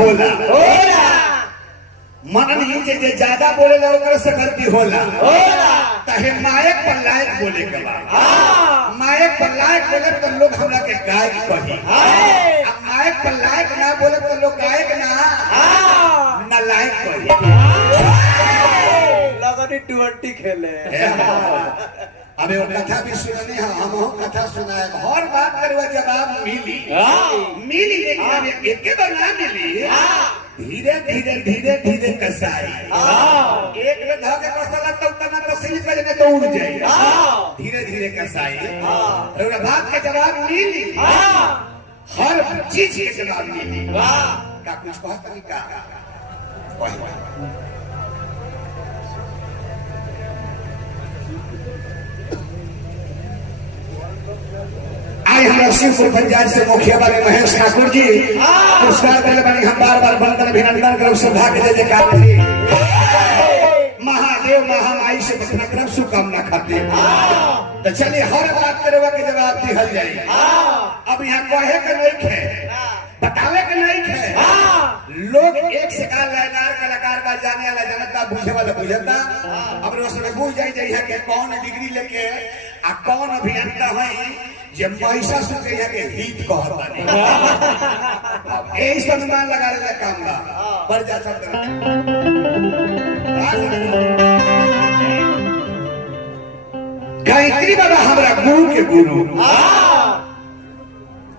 होला मनन ही जे ज्यादा बोले ओकर से गलती होला तहे मायक पर लायक बोले के बा मायक पर लायक बोले तो लोग हमरा के गायक कही अब मायक पर लायक ना बोले तो लोग गायक ना लायक कही लगनी 20 खेले अबे वो कथा भी सुननी है हम कथा सुनाए हर बात करवा जवाब मिली मिली लेकिन एक बार ना मिली धीरे धीरे धीरे धीरे कसाई एक में धागे कसला तो उतना तो सिल पे ने तो उड़ जाए धीरे धीरे कसाई और बात का जवाब मिली हर चीज के जवाब मिली का कुछ कहत नहीं का आई हमारा शिवपुर पंचायत से मुखिया वाले महेश ठाकुर जी पुरस्कार दिले बनी हम बार बार बंदन अभिनंदन करब श्रद्धा के जय जयकार जी महादेव महामाई से बचना करब शुभकामना खाते तो चलिए हर बात करवा के जवाब दिहल जाए अब यहाँ कहे के नहीं है बतावे के नहीं है लोग एक से का लयदार कलाकार बा जाने वाला जनता बुझे वाला बुझता अब उसमें बुझ जाए है कि कौन डिग्री लेके आ कौन अभियंता है जे महिषासुर के यहाँ के हित कहता नहीं यही सम्मान लगा ले काम बा पर जा सब गायत्री बाबा हमारा गुरु के गुरु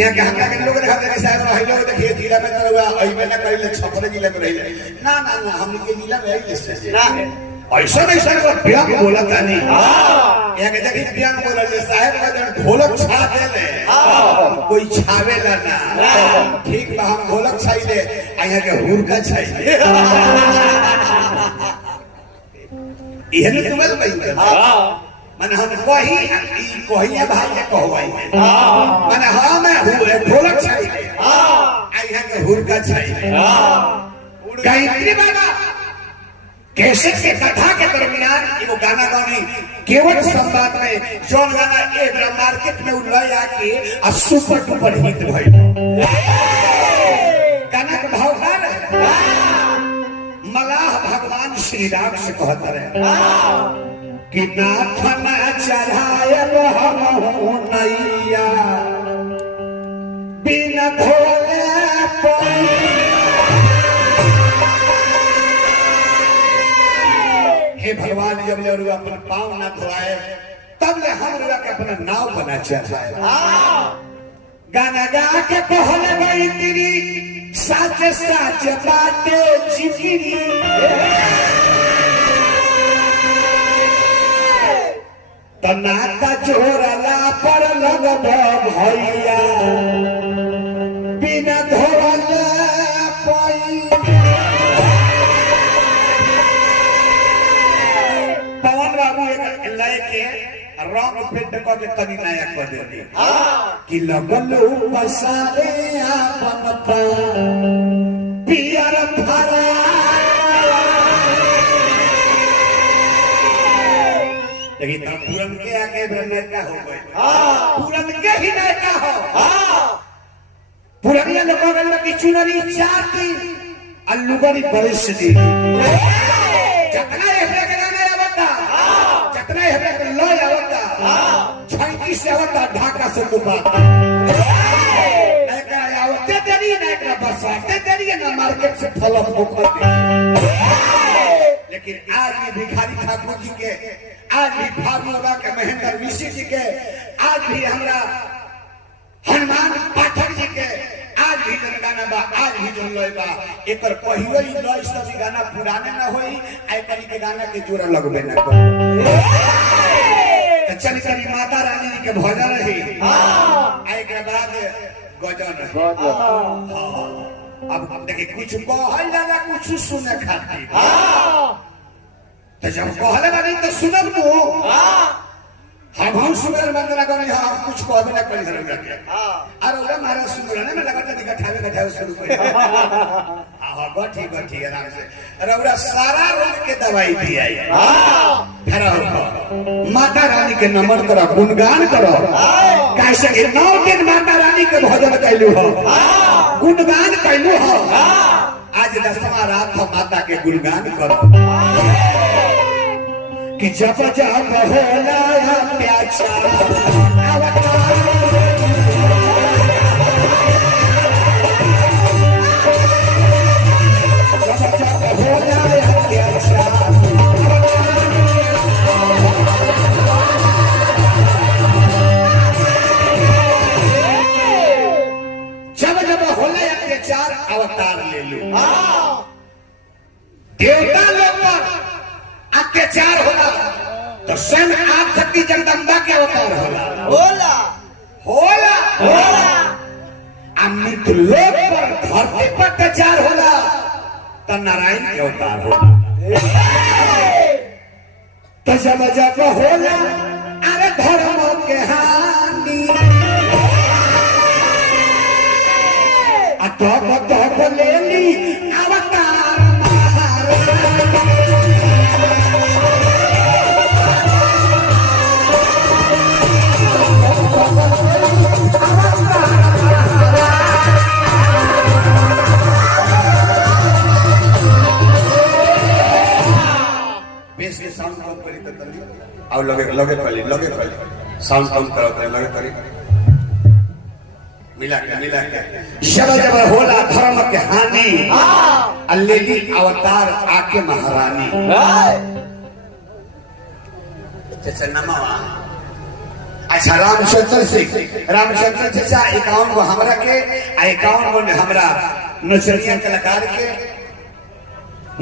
यहाँ कहता के लोग देखा देखे साहब रही लोग देखिए जिला में तरवा अइबे ना करिले छपरे जिला में रही ना ना ना हमनी के जिला में आई से ना ऐसा नहीं सर ब्याह बोला था नहीं यहाँ के देखिए ब्याह बोला ले साहब का जन ढोलक छा देले कोई छावेला ना ठीक बा हम ढोलक छाई ले यहाँ के हुरका छाई ले ये नहीं तुम्हारे भाई मन हम कोही कोहिया भाई के कहवाई मन हम हुए ढोलक छाई ले यहाँ के हुरका छाई ले गायत्री बाबा कैसे के कथा के दरमियान वो गाना गानी केवल संवाद में जौन गाना एक मार्केट में उड़ाई आके आ सुपर डुपर हिट भइल गाना के भाव का मलाह भगवान श्री राम से कहता रहे कि नाथ ना चढ़ायब हम नैया बिना धोले हे भगवान जब ले अपना पाँव ना धोआए तब ले हम के अपना नाव बना चाहे गाना गा के कहले गई तेरी साच साच बाटे जिगरी तनाता जोरला पर लगब भैया बिना धोले पाई रंग पेंट कर के तनी नया कर दे कि लगल पसारे आपन पियर भरा लेकिन पूरन के आगे नयका हो गए पूरन के ही नयका हो पुरानिया लोग की चुनरी चाटी अलुगरी बरिश दी जतना हेबे के गाना आवता जतना हेबे के लय आवता छाई से आवता ढाका से दुबा नयका आवते देरी नयका बसवाते देरी ना मार्केट से फलफ होकर लेकिन आज भी भिखारी ठाकुर जी के आज भी फार्मोला के महेंद्र मिश्र जी के आज भी हमरा हनुमान पाठक जी के आज भी जन गाना बा आज भी जन लय बा एकर कहियो ही लय सब गाना पुराने ना होई आई कली के गाना के जोड़ा लगबे ना कर चल चली माता रानी जी के भजन रही आई के बाद गजन अब देखिए कुछ कहल जाला कुछ सुने खातिर तो जब कहले बानी तो सुनब नु हम सुंदर मंदरा को नहीं हम कुछ कहबे ना करी जरूर के और ओला महाराज सुंदर ने में लगातार गठावे शुरू कर हां गठी आराम से रौरा सारा रोग के दवाई दी आई खरा हो माता रानी के नमन करो गुणगान करो कैसे कि 9 दिन माता रानी के भजन कैलू हो गुणगान कैलू हो आज 10वां रात हो माता के गुणगान करो कि जब जब होला अत्याचार जब जब होला अत्याचार अत्याचार अवतार ले लो। देवता लोग पर अत्याचार होला तो स्वयं आप शक्ति जगदम्बा के अवतार होला होला होला होला। अमृत लोक पर धरती पर अत्याचार होला तो नारायण के अवतार होला। तो जब जब होला अरे धर्म के हानि तो ले ली अवतार बेस के साउंड कम करी तो और लगे पहले साउंड कम करो लगे करी मिला के जब जब होला धर्म के हानि अल्लेली अवतार आके महारानी चाचा नमवा। अच्छा रामचंद्र चाचा 51 गो हमरा के 51 गो में हमरा नचनिया कलाकार के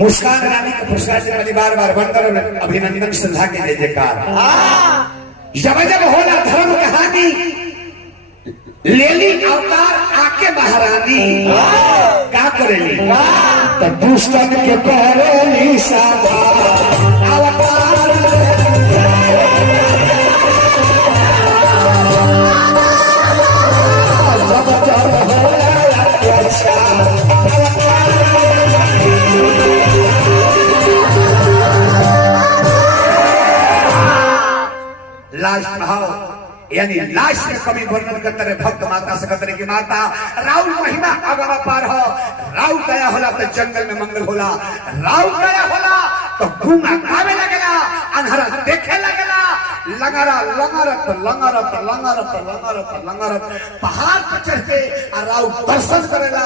मुस्कान रानी के पुरस्कार से पहली बार बंदर अभिनंदन संधा के जय जयकार। जब जब होला धर्म के हानि लेली अवतार आके महारानी का करेली तो दुष्टन के करेली साधा अवतार जब जब होला अत्याचार लास्ट भाव यानी लाश में कभी वर्णन करते रहे भक्त माता से कहते कि माता राउल महिमा अगवा पार हो राउल गया होला तो जंगल में मंगल होला राउल गया होला तो गूंगा गावे लगेला अंधारा देखे लगेला लंगरत पहाड़ पर चढ़ के राउल दर्शन करेला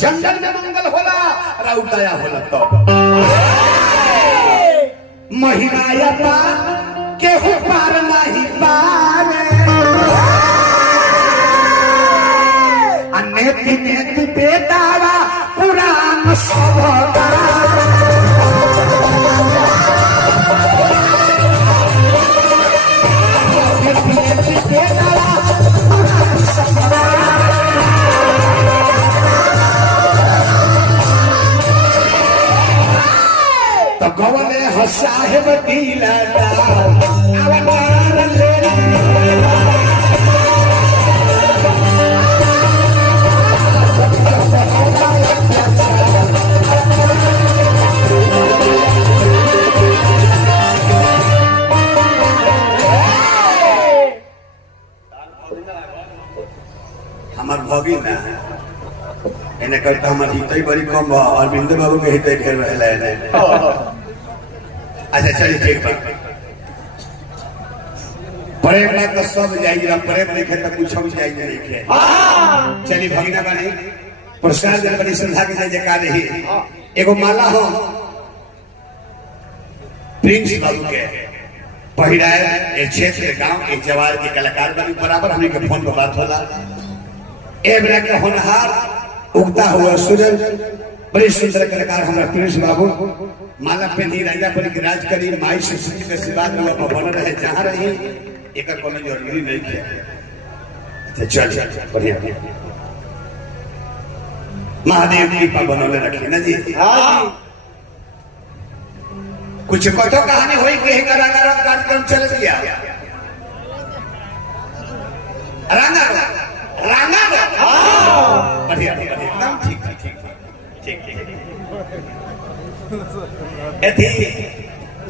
जंगल में मंगल होला राउल गया होला तो महिमा या केहू पार नहीं पावे नेति नेति बेदावा पुराण सभा तो गवले हो साहेब दिलदा अवतार ले हमार भगी ना एने करता हमार हितई बड़ी कम बा और बिंदु बाबू के हितई ढेर रहला है। अच्छा चलिए ठीक बा प्रेम ना तो सब जाइए प्रेम नहीं खे तो कुछ भी जाइए नहीं खे। चलिए भगीना बनी पुरस्कार दिल बनी संधा की जय जयकार रही एगो माला हो प्रिंस बाबू के पहिराए एक क्षेत्र गांव एक जवार के कलाकार बनी बराबर हमने के फोन पर बात होला एबरा के होनहार उगता हुआ सूरज बड़े सुंदर कलाकार हमारा प्रिंस बाबू माला पे नी राजा पर की राज करी माई सरस्वती के आशीर्वाद में बन रहे जहां रही एक कोनो जरूरी नहीं है। चल बढ़िया महादेव की कृपा बनौले रखी ना जी। कुछ कथो कहानी हुई कि रंगारंग कार्यक्रम चल गया बढ़िया एकदम ठीक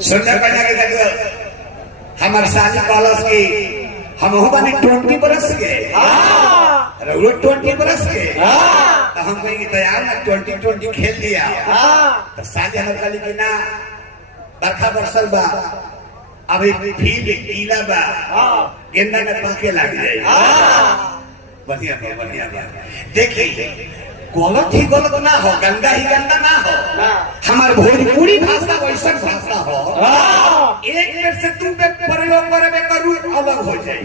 सुंदर कन्या के जगह हमारे साली कॉलेज की हम बने 20 बरस के 20 बरस के तो हम कहीं तैयार ना 2020 खेल लिया तो साले हमर कहली कि ना बरखा बरसल बा अभी फील्ड गीला बा गेंदा में पाके लग जाए बढ़िया बा देखिए गलत ही गलत ना हो गंदा ही गंदा ना हो हमार भोजपुरी भाषा वैसा भाषा हो एक बेर से तू पे प्रयोग करबे करू अलग हो जाए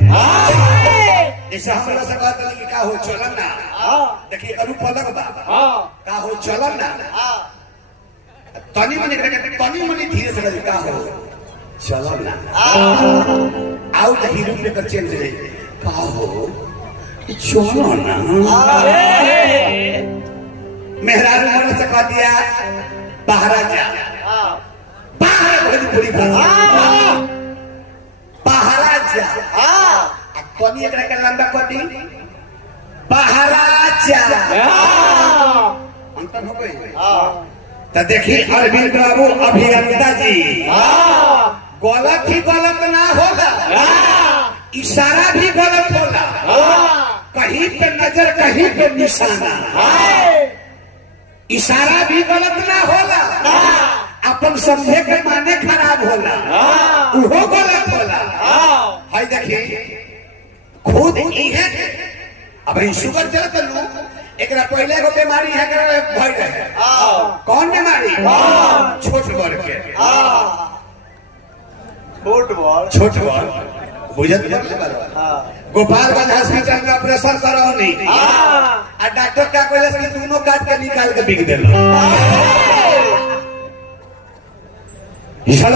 जैसे हमरा से बात कि का हो चलन ना देखिए करू अलग बा का हो चलन ना तनी मनी धीरे से का हो चलन ना आओ तो हीरो पे कर चेंज रे का हो चलो ना मेहरारू मन से कह दिया बाहर जा बाहर भोजपुरी भाषा बाहर जा कनी एकरा के लंबा कटी बाहर जा अंतर हो गई तो देखिए अरविंद बाबू अभियंता जी गलत ही गलत ना होला इशारा भी गलत होला कहीं पे नजर कहीं पे निशाना इशारा भी गलत ना होला अपन समझे के माने खराब होला वो गलत होला भाई देखिए खुद इहे अब शुगर चलत नु एकरा पहले को बीमारी है के भय रहे कौन बीमारी छोट वर्ग के छोट वर्ग बुझत गोपालगंज हॉस्पिटल में ऑपरेशन करो नहीं और डॉक्टर क्या कहले कि दोनों काट के निकाल के बिक देलो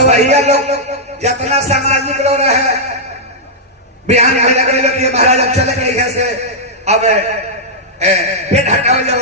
भैया लोग जितना सामाजिक लोग रहे बिहान में लगे लोग महाराज अब चले गए से अब पेट हटाओ लोग